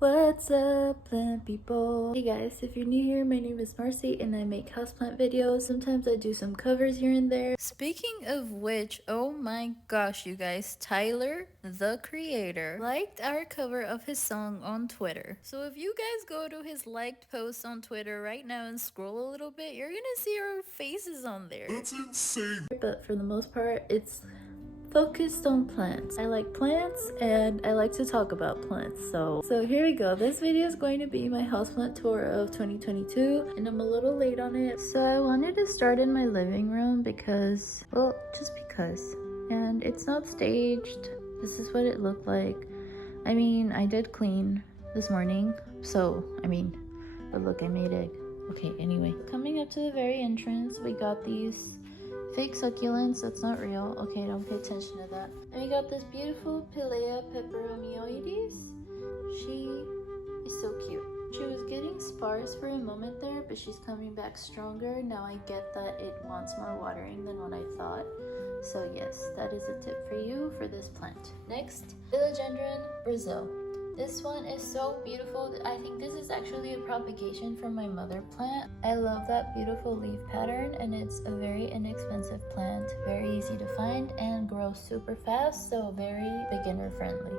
What's up, plant people? Hey guys, if you're new here, my name is Marcy and I make houseplant videos. Sometimes I do some covers here and there. Speaking of which, oh my gosh, you guys, Tyler, the creator, liked our cover of his song on Twitter. So if you guys go to his liked post on Twitter right now and scroll a little bit, you're gonna see our faces on there. That's insane. But for the most part, it's focused on plants. I like plants and I like to talk about plants. So here we go. This video is going to be my houseplant tour of 2022 and I'm a little late on it. So I wanted to start in my living room because, well, just because. And it's not staged. This is what it looked like. I mean, I did clean this morning. So, but look, I made it. Okay, anyway. Coming up to the very entrance, we got these fake succulents. That's not real. Okay, don't pay attention to that. And we got this beautiful Pilea peperomioides. She is so cute. She was getting sparse for a moment there, but she's coming back stronger. Now I get that it wants more watering than what I thought. So yes, that is a tip for you for this plant. Next, Philodendron Brazil. This one is so beautiful. I think this is actually a propagation from my mother plant. I love that beautiful leaf pattern and it's a very inexpensive plant, very easy to find and grows super fast, so very beginner friendly.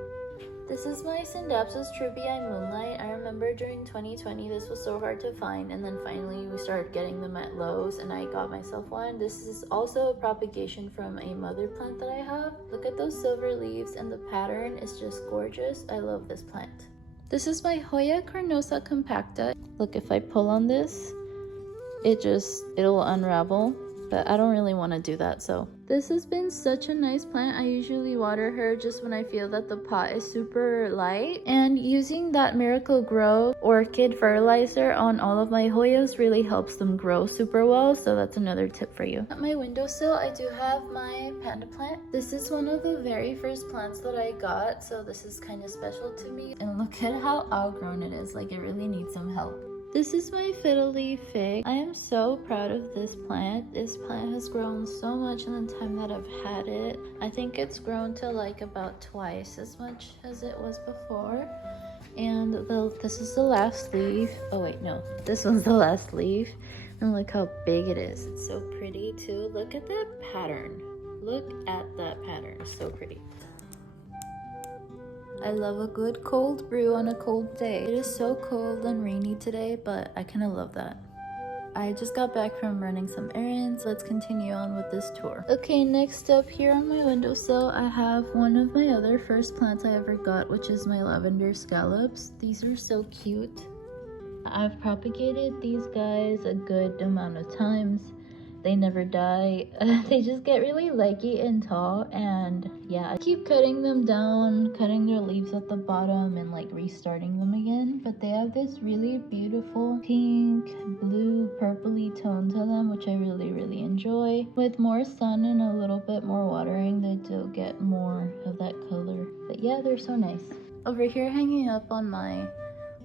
This is my Scindapsus trubii Moonlight. I remember during 2020 this was so hard to find and then finally we started getting them at Lowe's and I got myself one. This is also a propagation from a mother plant that I have. Look at those silver leaves and the pattern is just gorgeous. I love this plant. This is my Hoya carnosa compacta. Look, if I pull on this, it'll unravel. But I don't really want to do that, so. This has been such a nice plant. I usually water her just when I feel that the pot is super light. And using that Miracle Grow orchid fertilizer on all of my Hoyas really helps them grow super well, so that's another tip for you. At my windowsill, I do have my panda plant. This is one of the very first plants that I got, so this is kind of special to me. And look at how outgrown it is, like it really needs some help. This is my fiddle leaf fig. I am so proud of this plant. This plant has grown so much in the time that I've had it. I think it's grown to like about twice as much as it was before. And this is the last leaf. Oh wait, no. This one's the last leaf. And look how big it is. It's so pretty too. Look at that pattern. Look at that pattern. It's so pretty. I love a good cold brew on a cold day. It is so cold and rainy today, but I kind of love that. I just got back from running some errands. Let's continue on with this tour. Okay, next up here on my windowsill, I have one of my other first plants I ever got, which is my lavender scallops. These are so cute. I've propagated these guys a good amount of times. They never die. They just get really leggy and tall, and yeah, I keep cutting them down, cutting their leaves at the bottom and like restarting them again. But they have this really beautiful pink, blue, purpley tone to them, which I really enjoy. With more sun and a little bit more watering, they do get more of that color. But yeah, they're so nice. Over here hanging up on my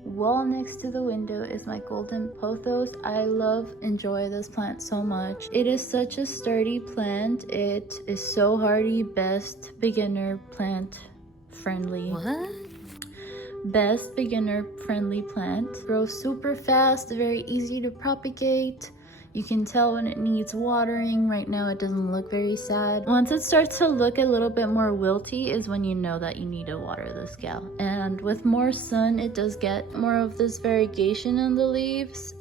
wall next to the window is my golden pothos. I enjoy this plant so much. It is such a sturdy plant. It is so hardy. Best beginner plant friendly. What? Best beginner friendly plant. Grows super fast, very easy to propagate. You can tell when it needs watering. Right now it doesn't look very sad. Once it starts to look a little bit more wilty is when you know that you need to water this gal. And with more sun, it does get more of this variegation in the leaves.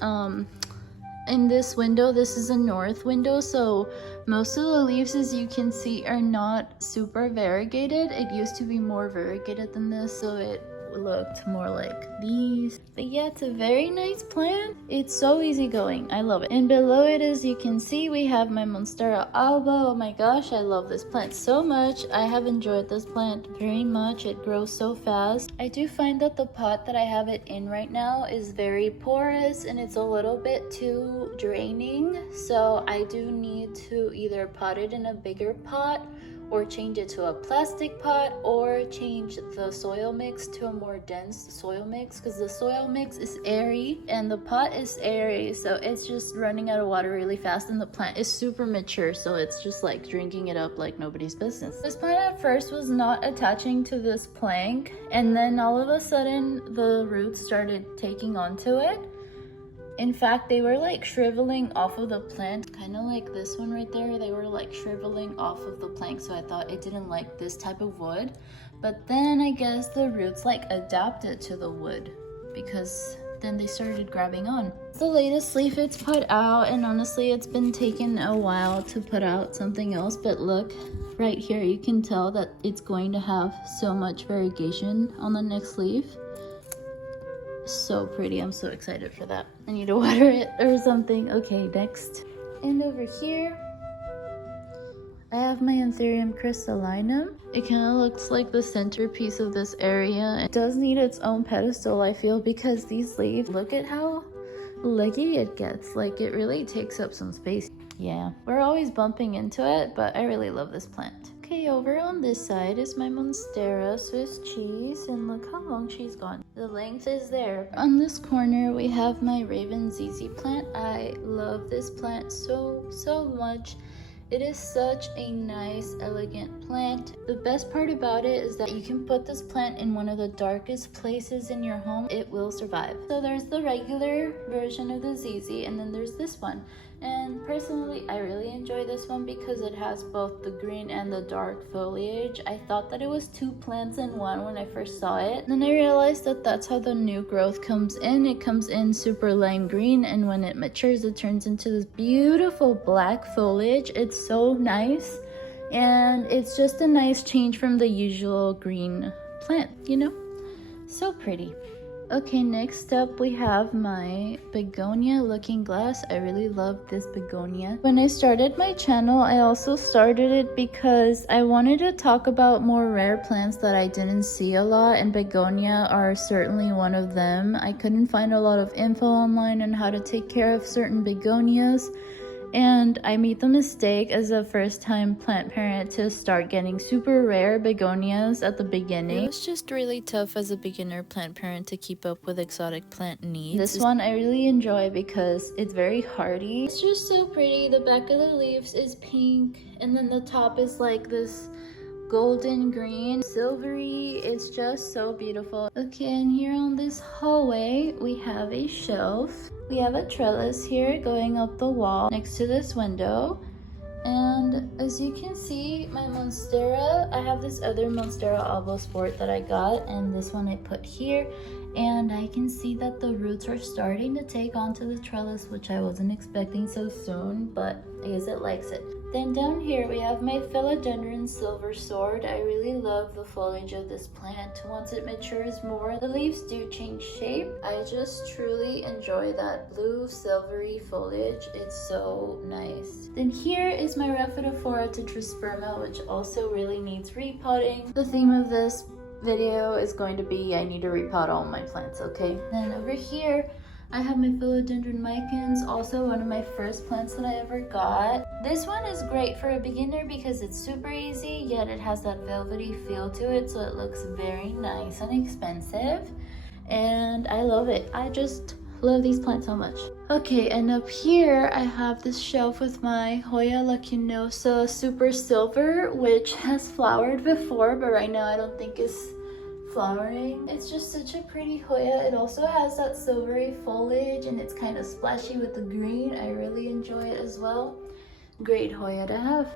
In this window, this is a north window, so most of the leaves, as you can see, are not super variegated. It used to be more variegated than this, so it looked more like these. But yeah, it's a very nice plant. It's so easygoing. I love it. And below it, as you can see, we have my Monstera alba. Oh my gosh, I love this plant so much. I have enjoyed this plant very much. It grows so fast. I do find that the pot that I have it in right now is very porous and it's a little bit too draining. So I do need to either pot it in a bigger pot or change it to a plastic pot, or change the soil mix to a more dense soil mix, because the soil mix is airy and the pot is airy, so it's just running out of water really fast, and the plant is super mature, so it's just like drinking it up like nobody's business. This plant at first was not attaching to this plank, and then all of a sudden the roots started taking onto it. In fact, they were like shriveling off of the plant, kind of like this one right there. They were like shriveling off of the plank, so I thought it didn't like this type of wood. But then I guess the roots like adapted to the wood, because then they started grabbing on. It's the latest leaf it's put out, and honestly it's been taking a while to put out something else, but look right here, you can tell that it's going to have so much variegation on the next leaf. So pretty. I'm so excited for that. I need to water it or something. Okay, next. And over here I have my Anthurium crystallinum. It kind of looks like the centerpiece of this area. It does need its own pedestal, I feel, because these leaves, look at how leggy it gets. Like, it really takes up some space. Yeah, we're always bumping into it, but I really love this plant. Okay, over on this side is my Monstera Swiss cheese, and look how long she's gone. The length is there. On this corner we have my Raven ZZ plant. I love this plant so much. It is such a nice, elegant plant. The best part about it is that you can put this plant in one of the darkest places in your home. It will survive. So there's the regular version of the ZZ, and then there's this one. And personally, I really enjoy this one because it has both the green and the dark foliage. I thought that it was two plants in one when I first saw it. Then I realized that that's how the new growth comes in. It comes in super lime green, and when it matures, it turns into this beautiful black foliage. It's so nice, and it's just a nice change from the usual green plant, you know? So pretty. Okay, next up we have my begonia looking glass. I really love this begonia. When I started my channel, I also started it because I wanted to talk about more rare plants that I didn't see a lot, and begonia are certainly one of them. I couldn't find a lot of info online on how to take care of certain begonias, and I made the mistake as a first-time plant parent to start getting super rare begonias at the beginning. It was just really tough as a beginner plant parent to keep up with exotic plant needs. This one I really enjoy because it's very hardy. It's just so pretty. The back of the leaves is pink, and then the top is like this golden green, silvery. It's just so beautiful. Okay, and here on this hallway we have a shelf. We have a trellis here going up the wall next to this window, and as you can see, my Monstera, I have this other Monstera albosport that I got, and this one I put here, and I can see that the roots are starting to take onto the trellis, which I wasn't expecting so soon, but I guess it likes it. Then down here we have my Philodendron silver sword. I really love the foliage of this plant. Once it matures more, the leaves do change shape. I just truly enjoy that blue silvery foliage. It's so nice. Then here is my Rhaphidophora tetrasperma, which also really needs repotting. The theme of this video is going to be I need to repot all my plants, okay? Then over here I have my Philodendron micans, also one of my first plants that I ever got. This one is great for a beginner because it's super easy, yet it has that velvety feel to it, so it looks very nice and expensive, and I love it. I just love these plants so much. Okay, and up here I have this shelf with my Hoya lacinosa super silver, which has flowered before, but right now I don't think it's flowering. It's just such a pretty Hoya. It also has that silvery foliage, and it's kind of splashy with the green. I really enjoy it as well. Great Hoya to have.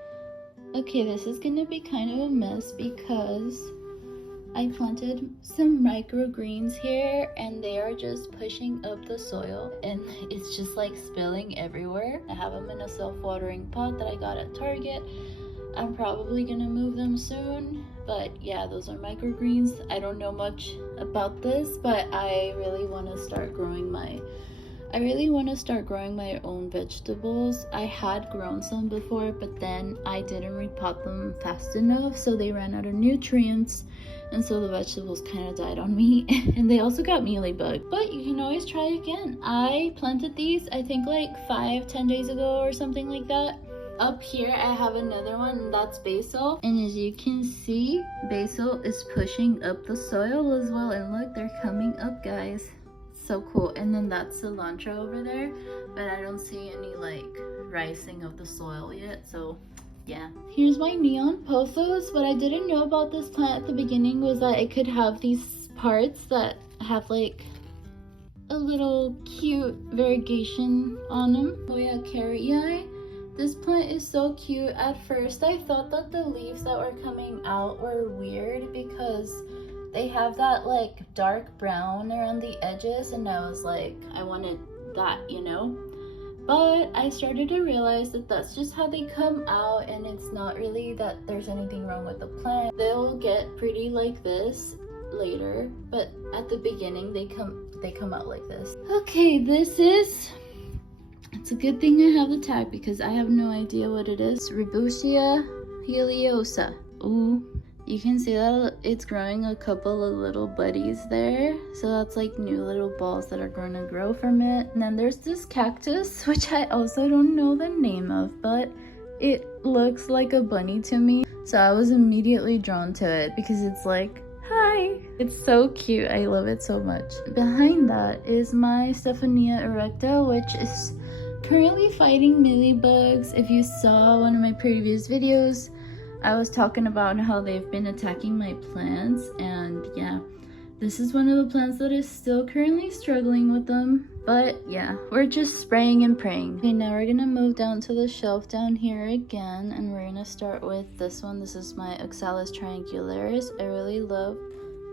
Okay, this is gonna be kind of a mess because I planted some microgreens here, and they are just pushing up the soil, and it's just like spilling everywhere. I have them in a self-watering pot that I got at Target. I'm probably gonna move them soon, but yeah, those are microgreens. I don't know much about this, but I really want to start growing my own vegetables. I had grown some before, but then I didn't repot them fast enough, so they ran out of nutrients, and so the vegetables kind of died on me. And they also got mealybug, but you can always try again. I planted these I think like 5-10 days ago or something like that, up here I have another one, and that's basil. And as you can see, basil is pushing up the soil as well. And look, they're coming up, guys. So cool. And then that's cilantro over there, but I don't see any like rising of the soil yet, so yeah. Here's my neon pothos. What I didn't know about this plant at the beginning was that it could have these parts that have like a little cute variegation on them. Hoya carrii. This plant is so cute. At first I thought that the leaves that were coming out were weird because they have that like dark brown around the edges, and I was like, I wanted that, you know? But I started to realize that that's just how they come out, and it's not really that there's anything wrong with the plant. They'll get pretty like this later, but at the beginning they come out like this. Okay, it's a good thing I have the tag because I have no idea what it is. Rubusia heliosa. Ooh. You can see that it's growing a couple of little buddies there. So that's like new little balls that are going to grow from it. And then there's this cactus, which I also don't know the name of, but it looks like a bunny to me. So I was immediately drawn to it because it's like, hi. It's so cute. I love it so much. Behind that is my Stephania erecta, which is currently fighting mealybugs. If you saw one of my previous videos, I was talking about how they've been attacking my plants, and yeah, this is one of the plants that is still currently struggling with them, but yeah, we're just spraying and praying. Okay, now we're gonna move down to the shelf down here again, and we're gonna start with this one. This is my Oxalis triangularis. I really love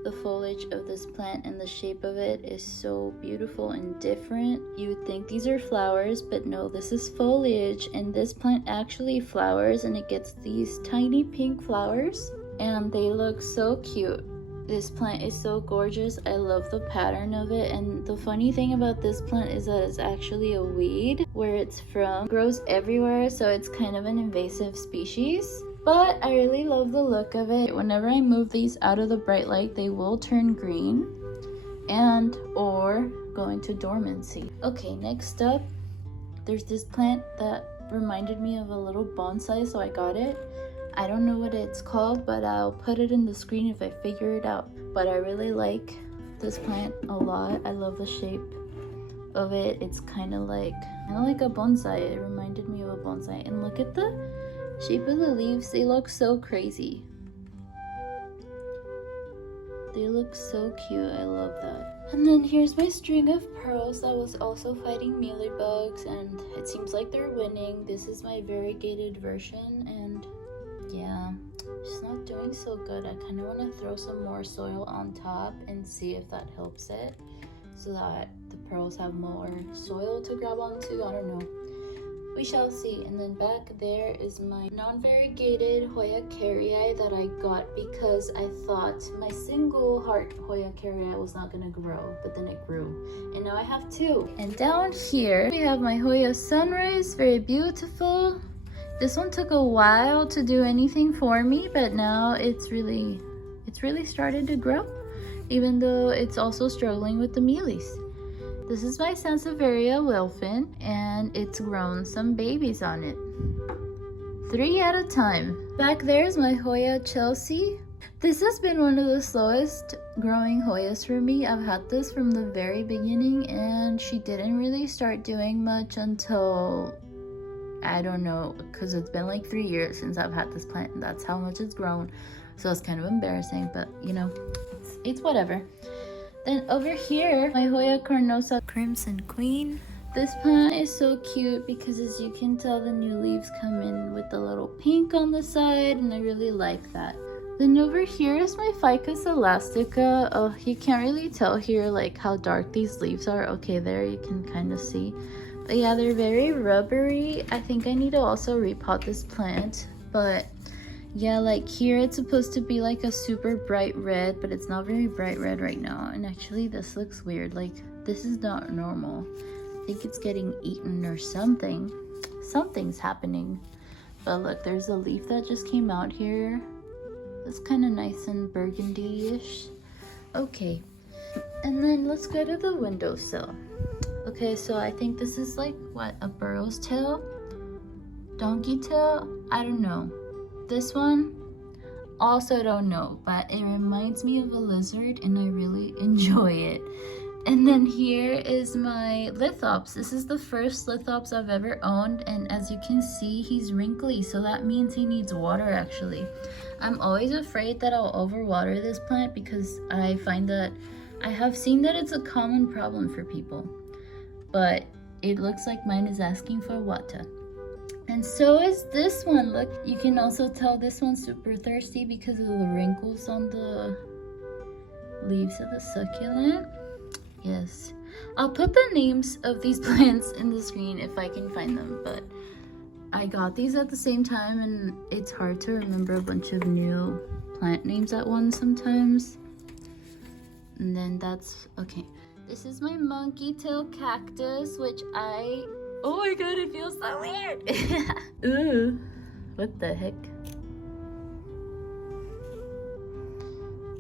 the foliage of this plant, and the shape of it is so beautiful and different. You would think these are flowers, but no, this is foliage, and this plant actually flowers, and it gets these tiny pink flowers, and they look so cute. This plant is so gorgeous. I love the pattern of it, and the funny thing about this plant is that it's actually a weed. Where it's from, it grows everywhere, so it's kind of an invasive species. But I really love the look of it. Whenever I move these out of the bright light, they will turn green and or go into dormancy. Okay, next up, there's this plant that reminded me of a little bonsai, so I got it. I don't know what it's called, but I'll put it in the screen if I figure it out. But I really like this plant a lot. I love the shape of it. It's kind of like a bonsai. It reminded me of a bonsai. And look at the shape of the leaves. They look so crazy. They look so cute. I love that. And then here's my string of pearls that was also fighting mealybugs, and it seems like they're winning. This is my variegated version, and yeah, it's not doing so good. I kind of want to throw some more soil on top and see if that helps it, so that the pearls have more soil to grab onto. I don't know. We shall see. And then back there is my non-variegated Hoya carrii that I got because I thought my single heart Hoya carrii was not gonna grow, but then it grew, and now I have two. And down here we have my Hoya sunrise, very beautiful. This one took a while to do anything for me, but now it's really started to grow, even though it's also struggling with the mealies. This is my Sansevieria Wilfin, and it's grown some babies on it. 3 at a time. Back there's my Hoya Chelsea. This has been one of the slowest growing Hoyas for me. I've had this from the very beginning, and she didn't really start doing much until, I don't know, because it's been like 3 years since I've had this plant, and that's how much it's grown. So it's kind of embarrassing, but you know, it's whatever. Then over here, my Hoya carnosa Crimson Queen. This plant is so cute because, as you can tell, the new leaves come in with a little pink on the side, and I really like that. Then over here is my Ficus elastica. Oh, you can't really tell here like how dark these leaves are. Okay, there you can kind of see. But yeah, they're very rubbery. I think I need to also repot this plant, but yeah, like here it's supposed to be like a super bright red, but it's not very bright red right now. And actually this looks weird. Like, this is not normal. I think it's getting eaten or something. Something's happening. But look, there's a leaf that just came out here. It's kind of nice and burgundy-ish. Okay, and then let's go to the windowsill. Okay, so I think this is like, what, a burrow's tail? Donkey tail, I don't know. This one, also don't know, but it reminds me of a lizard and I really enjoy it. And then here is my lithops. This is the first lithops I've ever owned, and as you can see, he's wrinkly, so that means he needs water actually. I'm always afraid that I'll overwater this plant because I find that I have seen that it's a common problem for people, but it looks like mine is asking for water. And so is this one. Look, you can also tell this one's super thirsty because of the wrinkles on the leaves of the succulent. Yes, I'll put the names of these plants in the screen if I can find them, but I got these at the same time and it's hard to remember a bunch of new plant names at once sometimes. And then that's okay. This is my monkey tail cactus, which oh my god, it feels so weird. Ooh, what the heck?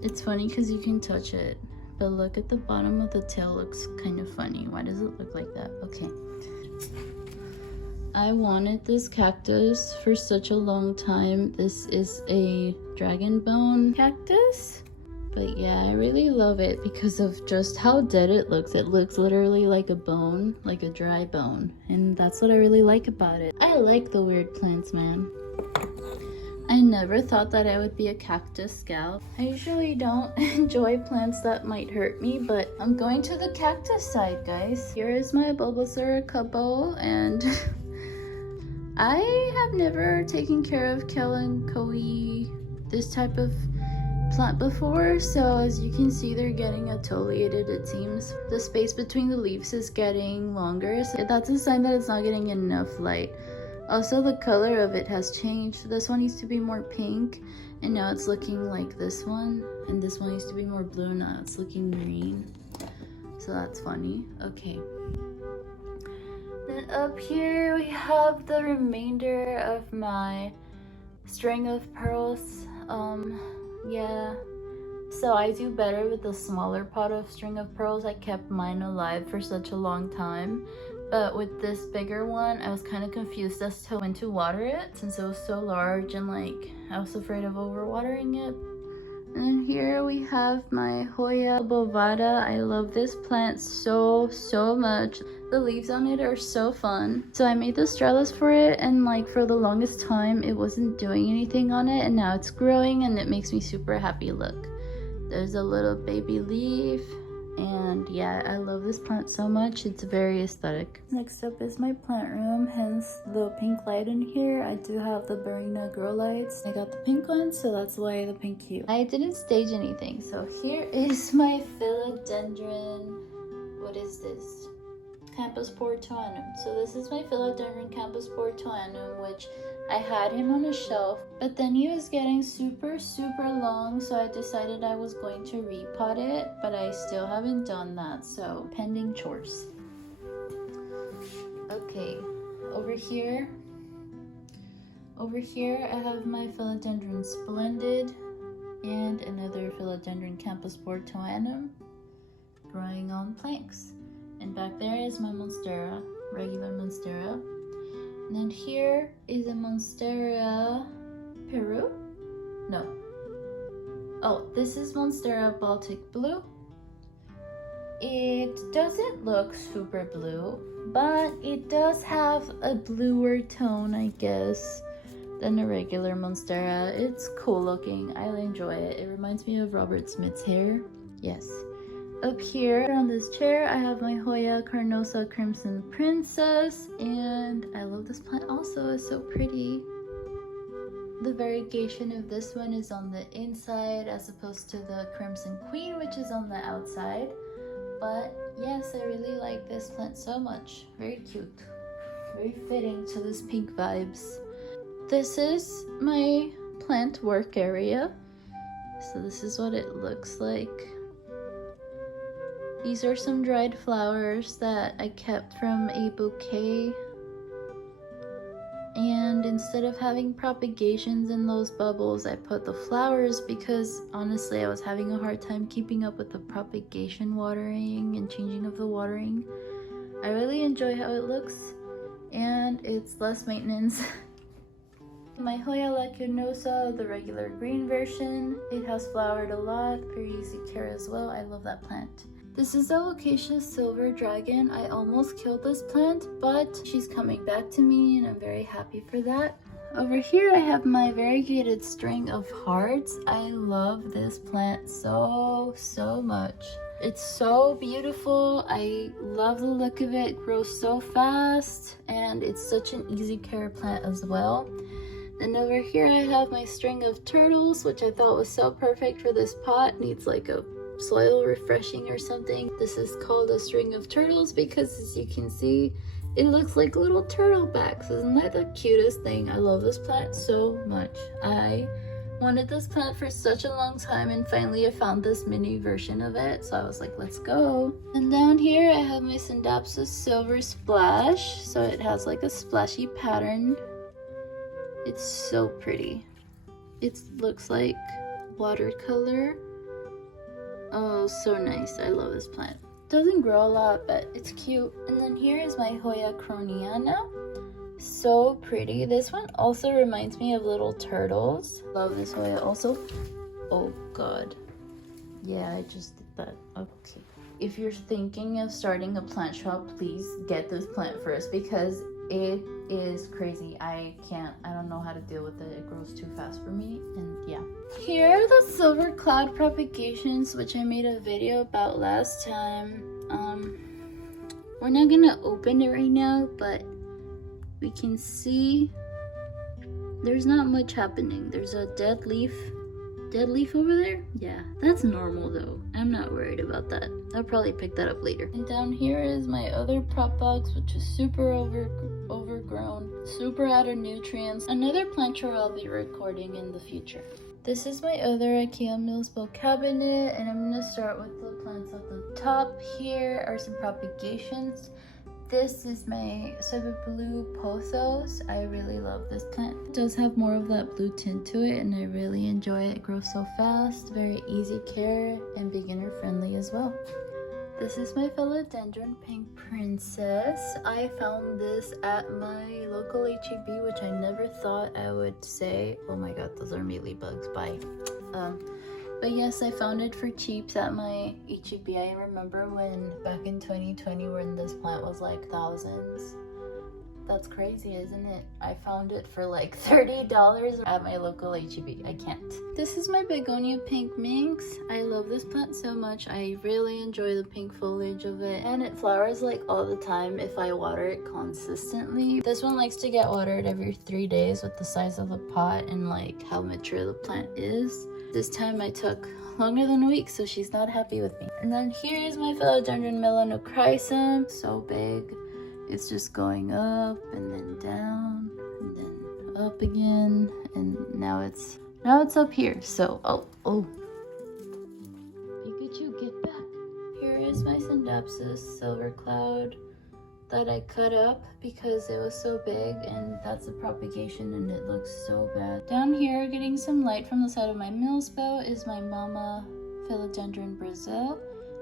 It's funny because you can touch it, but look at the bottom of the tail, looks kind of funny. Why does it look like that? Okay. I wanted this cactus for such a long time. This is a dragon bone cactus. But yeah, I really love it because of just how dead it looks. It looks literally like a bone, like a dry bone. And that's what I really like about it. I like the weird plants, man. I never thought that I would be a cactus gal. I usually don't enjoy plants that might hurt me, but I'm going to the cactus side, guys. Here is my Bulbasaur couple, and I have never taken care of Kalanchoe, this type of plant before, so as you can see, they're getting exfoliated, it seems. The space between the leaves is getting longer, so that's a sign that it's not getting enough light. Also, the color of it has changed. This one used to be more pink, and now it's looking like this one. And this one used to be more blue, now it's looking green. So that's funny. Okay. Then up here we have the remainder of my string of pearls. Yeah, so I do better with the smaller pot of string of pearls. I kept mine alive for such a long time, but with this bigger one I was kind of confused as to when to water it since it was so large, and like I was afraid of overwatering it. And here we have my Hoya bovata. I love this plant so much. The leaves on it are so fun. So I made the trellis for it, and like for the longest time it wasn't doing anything on it, and now it's growing and it makes me super happy. Look, there's a little baby leaf, and yeah, I love this plant so much. It's very aesthetic. Next up is my plant room, hence the pink light in here. I do have the Barina grow lights. I got the pink one, so that's why the pink hue. I didn't stage anything, so here is my Philodendron. What is this? Campus Portoanum. So this is my Philodendron Campus Portoanum, which I had him on a shelf, but then he was getting super long, so I decided I was going to repot it, but I still haven't done that, so pending chores. Okay, over here I have my Philodendron Splendid and another Philodendron Campus Portoanum growing on planks. And back there is my Monstera, regular Monstera. And then here is a Monstera Peru? No. Oh, this is Monstera Baltic Blue. It doesn't look super blue, but it does have a bluer tone, I guess, than a regular Monstera. It's cool looking. I enjoy it. It reminds me of Robert Smith's hair. Yes. Up here on this chair, I have my Hoya Carnosa Crimson Princess, and I love this plant also. It's so pretty. The variegation of this one is on the inside as opposed to the Crimson Queen, which is on the outside. But yes, I really like this plant so much. Very cute. Very fitting to this pink vibes. This is my plant work area. So this is what it looks like. These are some dried flowers that I kept from a bouquet. And instead of having propagations in those bubbles, I put the flowers because honestly I was having a hard time keeping up with the propagation watering and changing of the watering. I really enjoy how it looks, and it's less maintenance My Hoya lacunosa, the regular green version. It has flowered a lot, very easy care as well. I love that plant. This is the Alocasia Silver Dragon. I almost killed this plant, but she's coming back to me and I'm very happy for that. Over here I have my variegated string of hearts. I love this plant so much. It's so beautiful. I love the look of it. It grows so fast and it's such an easy care plant as well. Then over here I have my string of turtles, which I thought was so perfect for this pot. Needs like a soil refreshing or something. This is called a string of turtles because, as you can see, it looks like little turtle backs. Isn't that the cutest thing? I love this plant so much. I wanted this plant for such a long time and finally I found this mini version of it, so I was like, let's go. And down here I have my Scindapsus Silver Splash, so it has like a splashy pattern. It's so pretty. It looks like watercolor. Oh, so nice. I love this plant. Doesn't grow a lot, but it's cute. And then here is my Hoya croniana. So pretty. This one also reminds me of little turtles. Love this Hoya also. Oh god. Yeah, I just did that. Okay. If you're thinking of starting a plant shop, please get this plant first because it is crazy. I don't know how to deal with it. It grows too fast for me, and yeah. Here are the silver cloud propagations, which I made a video about last time. We're not gonna open it right now, but we can see there's not much happening. There's a dead leaf over there. Yeah, that's normal though. I'm not worried about that. I'll probably pick that up later. And down here is my other prop box, which is super overgrown, super out of nutrients. Another plant tour I'll be recording in the future. This is my other IKEA Millsbo cabinet, and I'm gonna start with the plants at the top. Here are some propagations. This is my Cyber Blue Pothos. I really love this plant. It does have more of that blue tint to it and I really enjoy it. It grows so fast, very easy care, and beginner friendly as well. This is my Philodendron Pink Princess. I found this at my local HEB, which I never thought I would say. Oh my god, those are mealybugs. Bye. But yes, I found it for cheaps at my HEB. I remember when back in 2020 when this plant was like thousands. That's crazy, isn't it? I found it for like $30 at my local HEB. I can't. This is my Begonia Pink Minx. I love this plant so much. I really enjoy the pink foliage of it. And it flowers like all the time if I water it consistently. This one likes to get watered every 3 days with the size of the pot and like how mature the plant is. This time I took longer than a week, so she's not happy with me. And then here is my Philodendron Melanochrysum. So big. It's just going up and then down and then up again, and now it's up here. So oh Pikachu, get back. Here is my Scindapsus Silver Cloud that I cut up because it was so big, and that's a propagation and it looks so bad. Down here, getting some light from the side of my Millsbo, is my Mama Philodendron Brasil.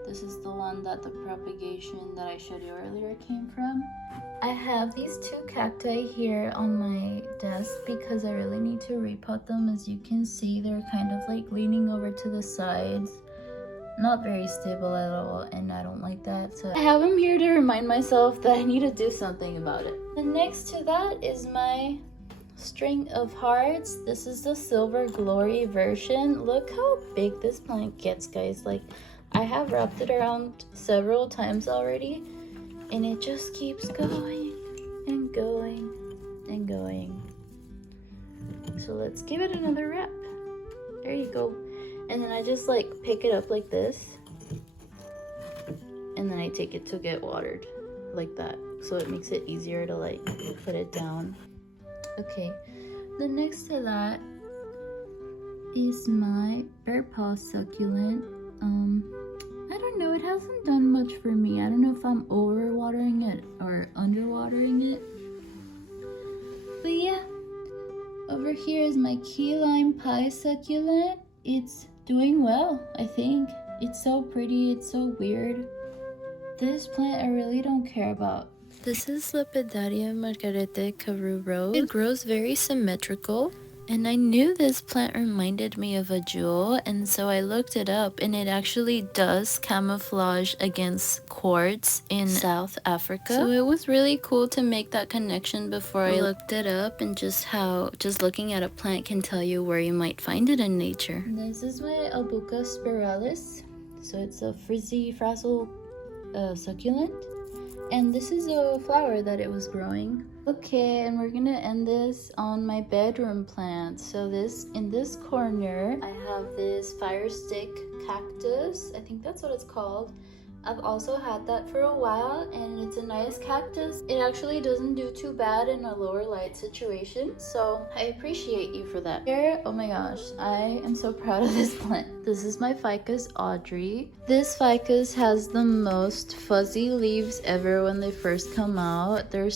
This is the one that the propagation that I showed you earlier came from. I have these two cacti here on my desk because I really need to repot them. As you can see, they're kind of like leaning over to the sides. Not very stable at all, and I don't like that. So I have them here to remind myself that I need to do something about it. And next to that is my string of hearts. This is the Silver Glory version. Look how big this plant gets, guys. Like, I have wrapped it around several times already, and it just keeps going and going and going. So let's give it another wrap. There you go. And then I just like pick it up like this, and then I take it to get watered like that, so it makes it easier to like put it down. Okay, then next to that is my bear paw succulent. I don't know, it hasn't done much for me. I don't know if I'm overwatering it or underwatering it, but yeah. Over here is my key lime pie succulent. It's doing well, I think. It's so pretty, it's so weird. This plant I really don't care about This is Lapidaria margarete Carew Rose. It grows very symmetrical. And I knew this plant reminded me of a jewel, and so I looked it up, and it actually does camouflage against quartz in South Africa. So it was really cool to make that connection before I looked it up, and just how just looking at a plant can tell you where you might find it in nature. And this is my Albuca spiralis. So it's a frizzy frazzle succulent. And this is a flower that it was growing. Okay, and we're gonna end this on my bedroom plant. So in this corner, I have this fire stick cactus. I think that's what it's called. I've also had that for a while, and it's a nice cactus. It actually doesn't do too bad in a lower light situation, so I appreciate you for that. Here, oh my gosh, I am so proud of this plant. This is my ficus Audrey. This ficus has the most fuzzy leaves ever when they first come out. They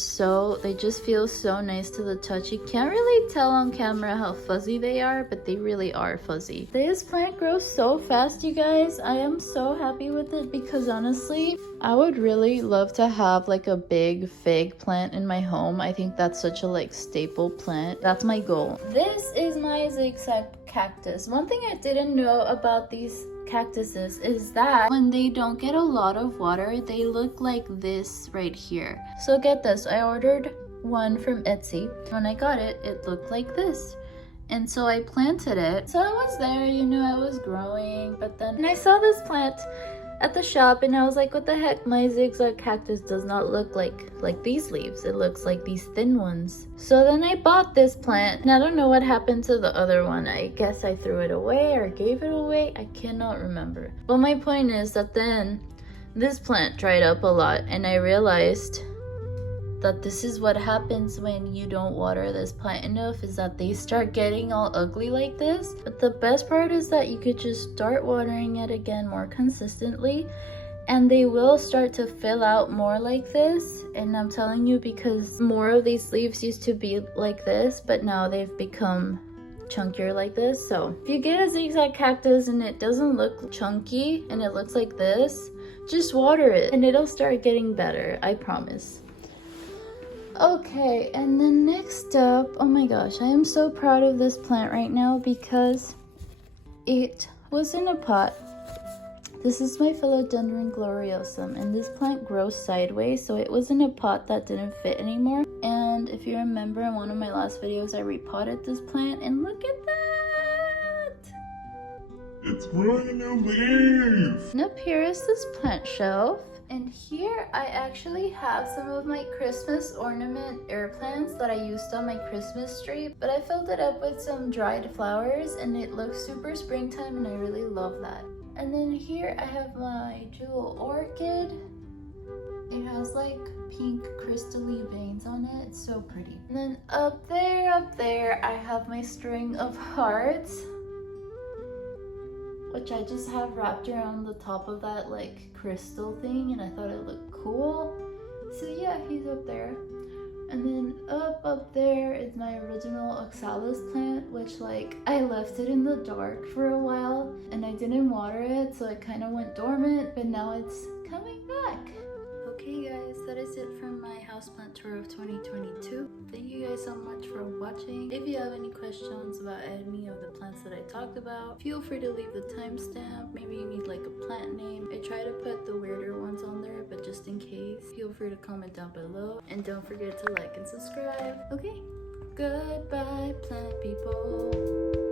just feel so nice to the touch. You can't really tell on camera how fuzzy they are, but they really are fuzzy. This plant grows so fast, you guys. I am so happy with it because honestly, I would really love to have like a big fig plant in my home. I think that's such a staple plant. That's my goal. This is my zigzag cactus. One thing I didn't know about these cactuses is that when they don't get a lot of water, they look like this right here. So get this, I ordered one from Etsy. When I got it, it looked like this. And so I planted it. So I was there, I was growing, but then I saw this plant at the shop and I was like, what the heck, my zigzag cactus does not look like these leaves. It looks like these thin ones. So then I bought this plant and I don't know what happened to the other one. I guess I threw it away or gave it away. I cannot remember. But my point is that then this plant dried up a lot and I realized that this is what happens when you don't water this plant enough, is that they start getting all ugly like this. But the best part is that you could just start watering it again more consistently and they will start to fill out more like this. And I'm telling you, because more of these leaves used to be like this, but now they've become chunkier like this. So if you get a zigzag cactus and it doesn't look chunky and it looks like this, just water it and it'll start getting better, I promise. Okay, and then next up, oh my gosh, I am so proud of this plant right now because it was in a pot. This is my Philodendron gloriosum, and this plant grows sideways, so it was in a pot that didn't fit anymore. And if you remember in one of my last videos, I repotted this plant, and look at that! It's growing a new leaf! And up here is this plant shelf. And here I actually have some of my Christmas ornament air plants that I used on my Christmas tree, but I filled it up with some dried flowers and it looks super springtime and I really love that. And then here I have my jewel orchid. It has pink crystally veins on it. It's so pretty. And then up there I have my string of hearts, which I just have wrapped around the top of that crystal thing, and I thought it looked cool. So yeah, he's up there. And then up there is my original Oxalis plant, which I left it in the dark for a while and I didn't water it, so it kind of went dormant, but now it's coming back. Okay guys, that is it from my houseplant tour of 2022. Thank you guys so much for watching. If you have any questions about any of the plants that I talked about, feel free to leave the timestamp. Maybe you need a plant name. I try to put the weirder ones on there, but just in case, feel free to comment down below. And don't forget to like and subscribe. Okay, goodbye plant people.